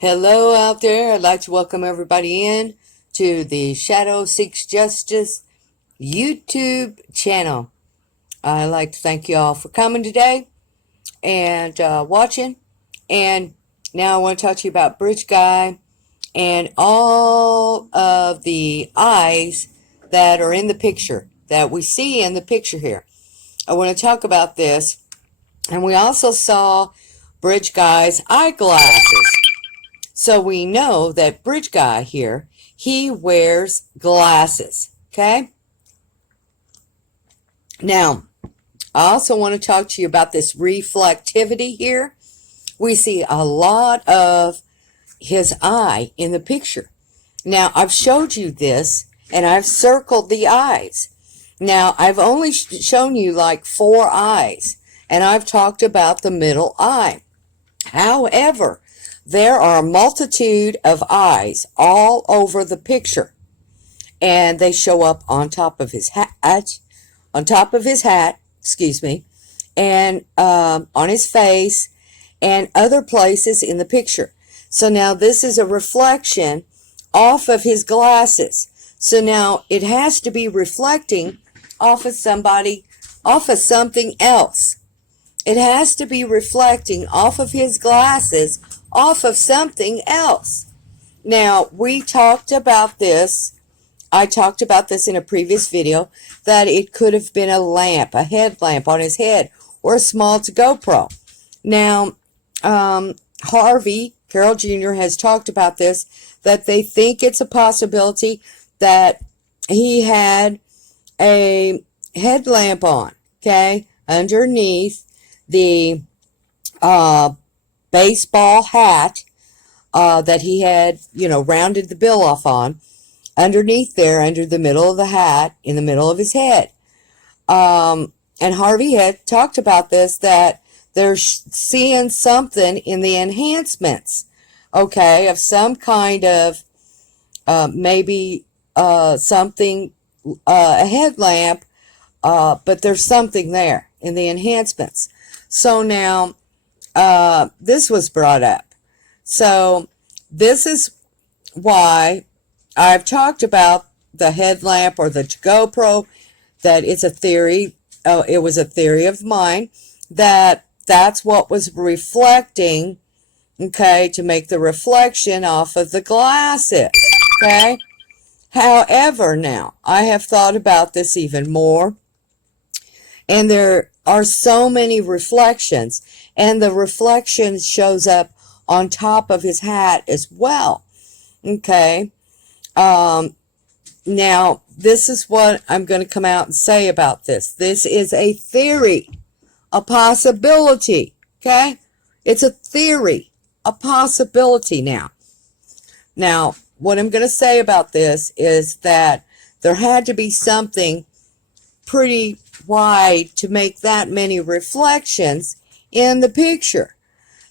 Hello out there. I'd like to welcome everybody in to the Shadow Seeks Justice YouTube channel. I'd like to thank you all for coming today and watching. And now I want to talk to you about Bridge Guy and all of the eyes that are in the picture, that we see in the picture here. I want to talk about this. And we also saw Bridge Guy's eyeglasses. So we know that Bridge Guy here, he wears glasses, okay? Now, I also want to talk to you about this reflectivity here. We see a lot of his eye in the picture. Now, I've showed you this, and I've circled the eyes. Now, I've only shown you like 4 eyes, and I've talked about the middle eye. However, there are a multitude of eyes all over the picture, and they show up on top of his hat, and on his face and other places in the picture. So now this is a reflection off of his glasses. So now it has to be reflecting off of something else. It has to be reflecting off of his glasses, off of something else. Now, we talked about this. I talked about this in a previous video, that it could have been a lamp, a headlamp on his head, or a small GoPro. Now, Harvey, Carroll Jr., has talked about this, that they think it's a possibility that he had a headlamp on, okay, underneath the baseball hat that he had, rounded the bill off on, underneath there, under the middle of the hat, in the middle of his head. And Harvey had talked about this, that they're seeing something in the enhancements, okay, of some kind of maybe something, a headlamp, but there's something there in the enhancements. So now, this was brought up. So this is why I've talked about the headlamp or the GoPro, that it's a theory. It was a theory of mine, that that's what was reflecting, okay, to make the reflection off of the glasses, okay? However, now, I have thought about this even more, and there are so many reflections, and the reflection shows up on top of his hat as well, okay? Now, this is what I'm going to come out and say about this. This is a theory, a possibility, okay? It's a theory, a possibility now. Now, what I'm going to say about this is that there had to be something pretty wide to make that many reflections in the picture.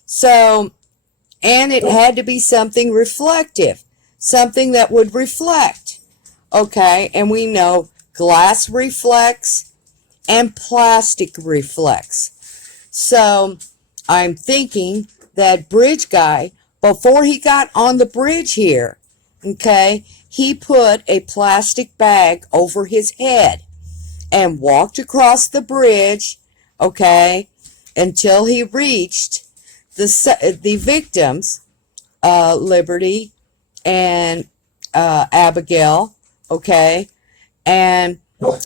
So, and it had to be something reflective, something that would reflect, okay? And we know glass reflects and plastic reflects. So I'm thinking that Bridge Guy, before he got on the bridge here, okay, he put a plastic bag over his head and walked across the bridge, okay, until he reached the victims, Liberty and Abigail, okay, and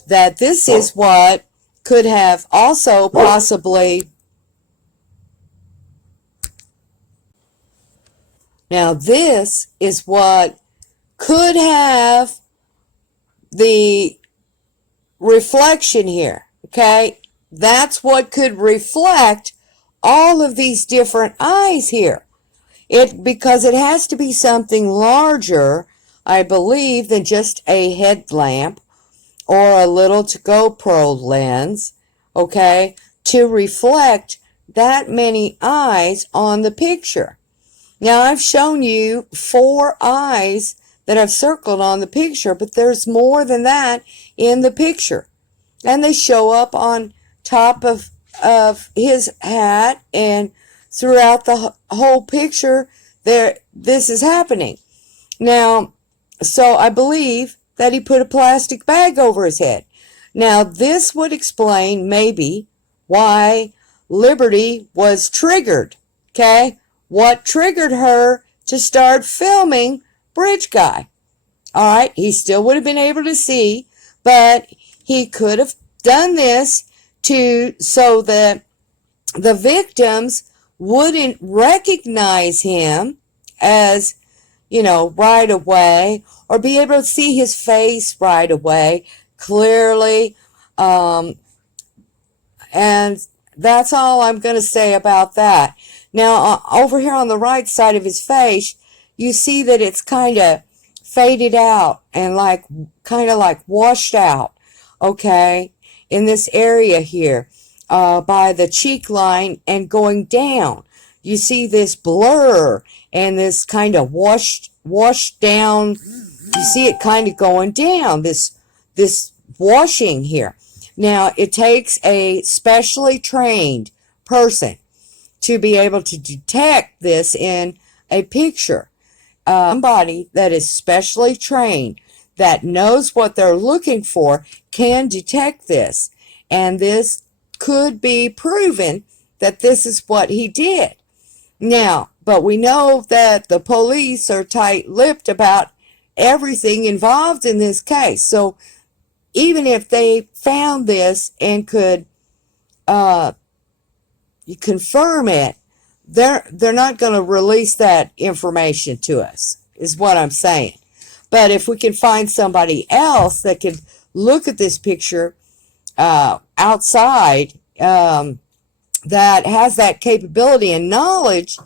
that this is what could have also possibly, now this is what could have the reflection here, okay? That's what could reflect all of these different eyes here. Because it has to be something larger, I believe, than just a headlamp or a little GoPro lens, okay, to reflect that many eyes on the picture. Now, I've shown you 4 eyes that I've circled on the picture, but there's more than that in the picture. And they show up on top of his hat, and throughout the whole picture, this is happening. Now, so I believe that he put a plastic bag over his head. Now, this would explain maybe why Liberty was triggered, okay? What triggered her to start filming Bridge Guy? All right, he still would have been able to see, but he could have done this so that the victims wouldn't recognize him as, right away, or be able to see his face right away, clearly. And that's all I'm going to say about that. Now, over here on the right side of his face, you see that it's kind of faded out and kind of like washed out, okay, in this area here, by the cheek line and going down. You see this blur and this kind of washed down. You see it kind of going down, this washing here. Now, it takes a specially trained person to be able to detect this in a picture. Somebody that is specially trained, that knows what they're looking for, can detect this. And this could be proven that this is what he did. Now, but we know that the police are tight-lipped about everything involved in this case. So even if they found this and could confirm it, they're not going to release that information to us, is what I'm saying. But if we can find somebody else that could look at this picture outside, that has that capability and knowledge,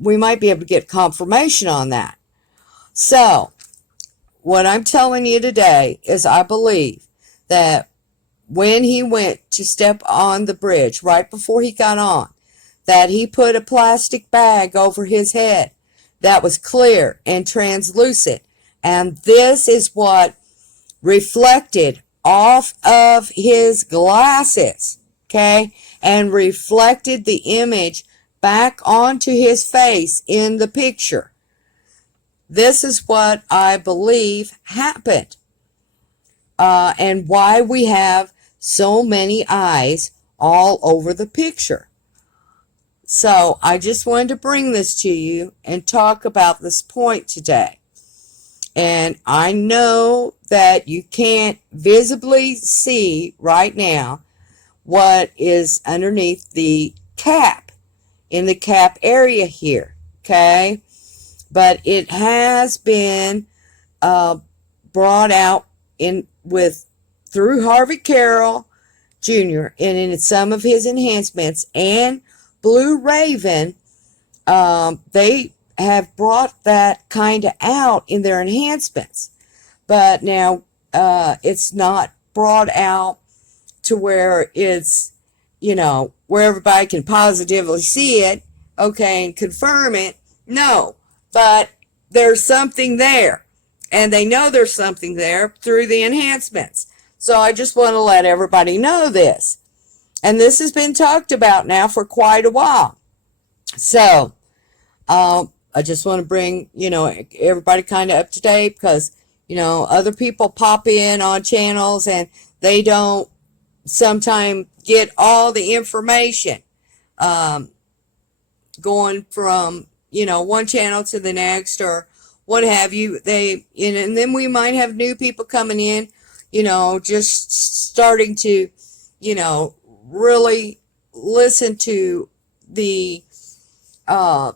we might be able to get confirmation on that. So, what I'm telling you today is I believe that when he went to step on the bridge, right before he got on, that he put a plastic bag over his head that was clear and translucent. And this is what reflected off of his glasses, okay, and reflected the image back onto his face in the picture. This is what I believe happened, and why we have so many eyes all over the picture. So I just wanted to bring this to you and talk about this point today. And I know that you can't visibly see right now what is underneath the cap, in the cap area here, okay? But it has been brought out through Harvey Carroll Jr. and in some of his enhancements, and Blue Raven, they have brought that kind of out in their enhancements. But now it's not brought out to where it's, where everybody can positively see it, okay, and confirm it. No, but there's something there. And they know there's something there through the enhancements. So I just want to let everybody know this. And this has been talked about now for quite a while. So I just want to bring, everybody kind of up to date, because, other people pop in on channels and they don't sometimes get all the information going from, one channel to the next or what have you. And then we might have new people coming in, just starting to, really listen to the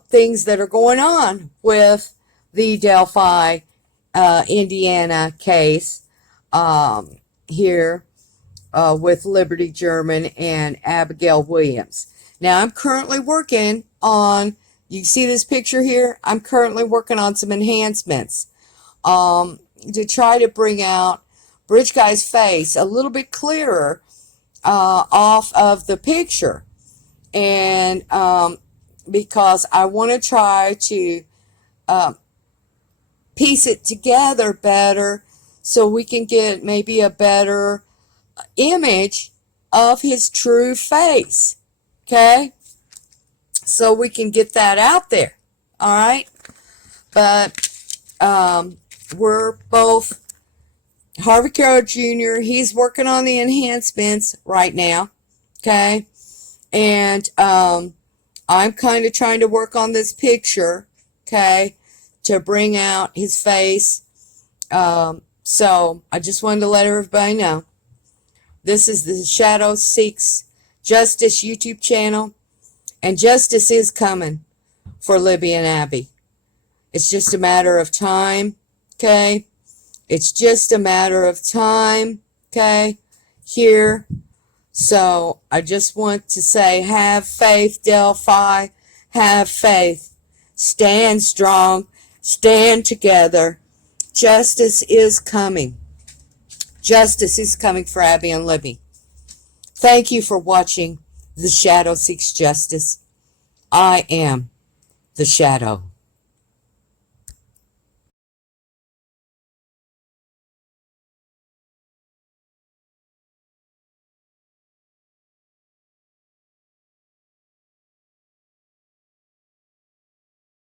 things that are going on with the Delphi, Indiana case here with Liberty German and Abigail Williams. Now, I'm currently working on, you see this picture here? I'm currently working on some enhancements to try to bring out Bridge Guy's face a little bit clearer off of the picture. And because I want to try to piece it together better so we can get maybe a better image of his true face, okay? So we can get that out there, All right. But we're both Harvey Carroll Jr. He's working on the enhancements right now. Okay. And I'm kind of trying to work on this picture. Okay. To bring out his face. So I just wanted to let everybody know. This is the Shadow Seeks Justice YouTube channel. And justice is coming for Libby and Abby. It's just a matter of time, okay? It's just a matter of time, okay, here. So I just want to say, have faith, Delphi. Have faith. Stand strong. Stand together. Justice is coming. Justice is coming for Abby and Libby. Thank you for watching The Shadow Seeks Justice. I am the Shadow.